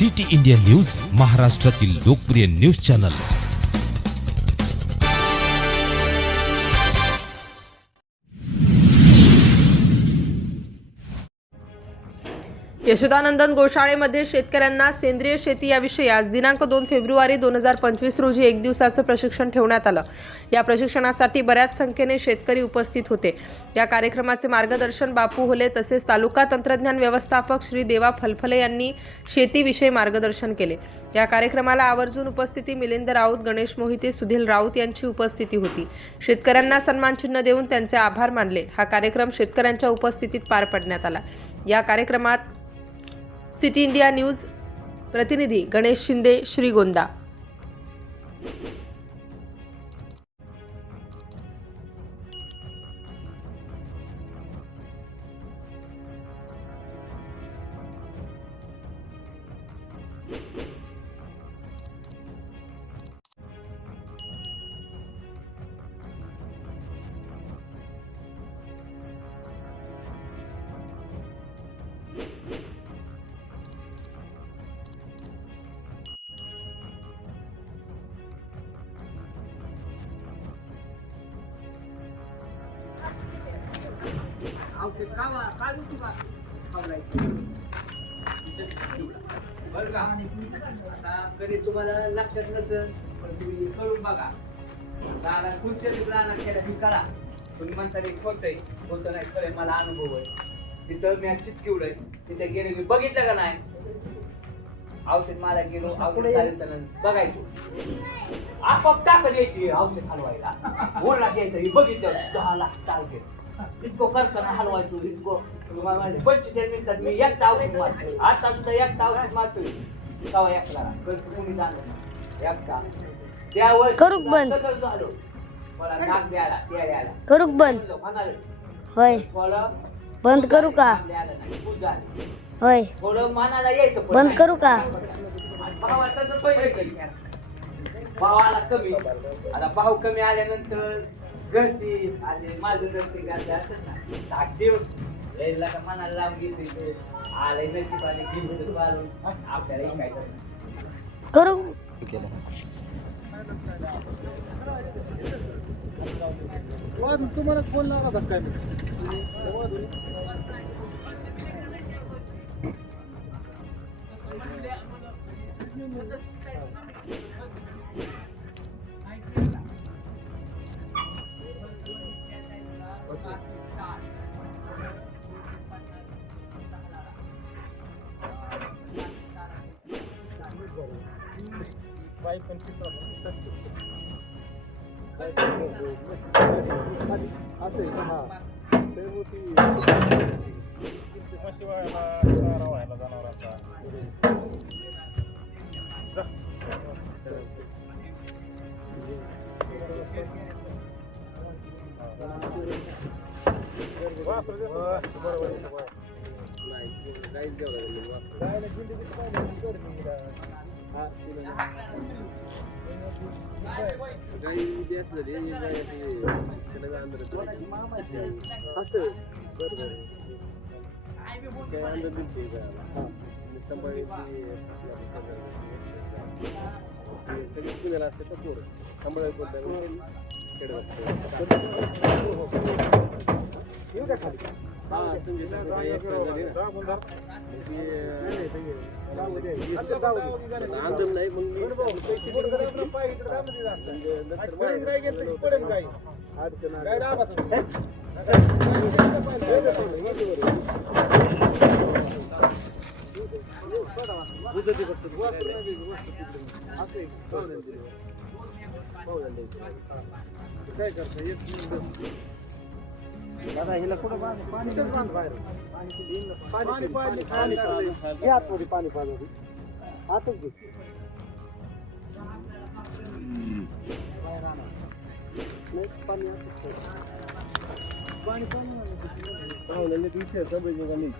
City India news, महाराष्ट्रातील लोकप्रिय news channel. Yashodanandan गोशाळेमध्ये शेतकऱ्यांना सेंद्रिय शेती याविषयी आज दिनांक 2 फेब्रुवारी 2025 रोजी एक दिवसाचं प्रशिक्षण ठेवण्यात आलं। या प्रशिक्षणासाठी बऱ्याच संख्येने शेतकरी उपस्थित होते। या कार्यक्रमाचे मार्गदर्शन बापू होले तसेच तालुका तंत्रज्ञान व्यवस्थापक श्री देवा फलफले यांनी शेतीविषयी मार्गदर्शन केले। या कार्यक्रमाला आवर्जून उपस्थिती मिलिंद राऊत, गणेश मोहिते, सुधील राऊत यांची उपस्थिती होती। शेतकऱ्यांना सन्मानचिन्ह देऊन त्यांचे आभार मानले। हा कार्यक्रम शेतकऱ्यांच्या उपस्थितीत पार पडण्यात आला। या कार्यक्रमात सिटी इंडिया न्यूज प्रतिनिधी गणेश शिंदे, श्रीगोंदा। कधी तुम्हाला लक्षात नसेल पण तुम्ही करून बघा। दादा कुठच्या राहणार केला की करा, तुम्ही म्हणता होतंय होतं नाही खरं, मला अनुभव आहे। तिथं मी चिटकिवलंय, तिथे गेले मी बघितलं का नाही, औषध मारा गेलो, औषध बघायचो आपोआप टाकत यायची औषध हलवायला, ओरला घ्यायचं बघितलं 10 लाख टार्गेट इतकं करताना हलवायचो, इतकं 45 मिनिटात मी एकटा औषध मारतो। आता सुद्धा एकटा औषध मारतोय, तेव्हा एकला कोणी जाणं एकटा त्यावर करूक बंद झालो, मला नाक द्यायला द्यायला करूक बंद होय, बंद करू का होय, थोडं मनाला यायचं बंद करू का भावाला कमी, आता भाव कमी आल्यानंतर घरची आणि मार्गदर्शक असत ना दिवस मनाला लावून घेते आले नशिबाने घेऊन घालून आपल्याला काय करू तुम्हाला फोन लावला काय पण काय करता दादा हिला कुठं पाणी बाहेर पाणी पाणी पाणी आतमध्ये पाणी पाणी आतच घे पाणी पाणी पाणी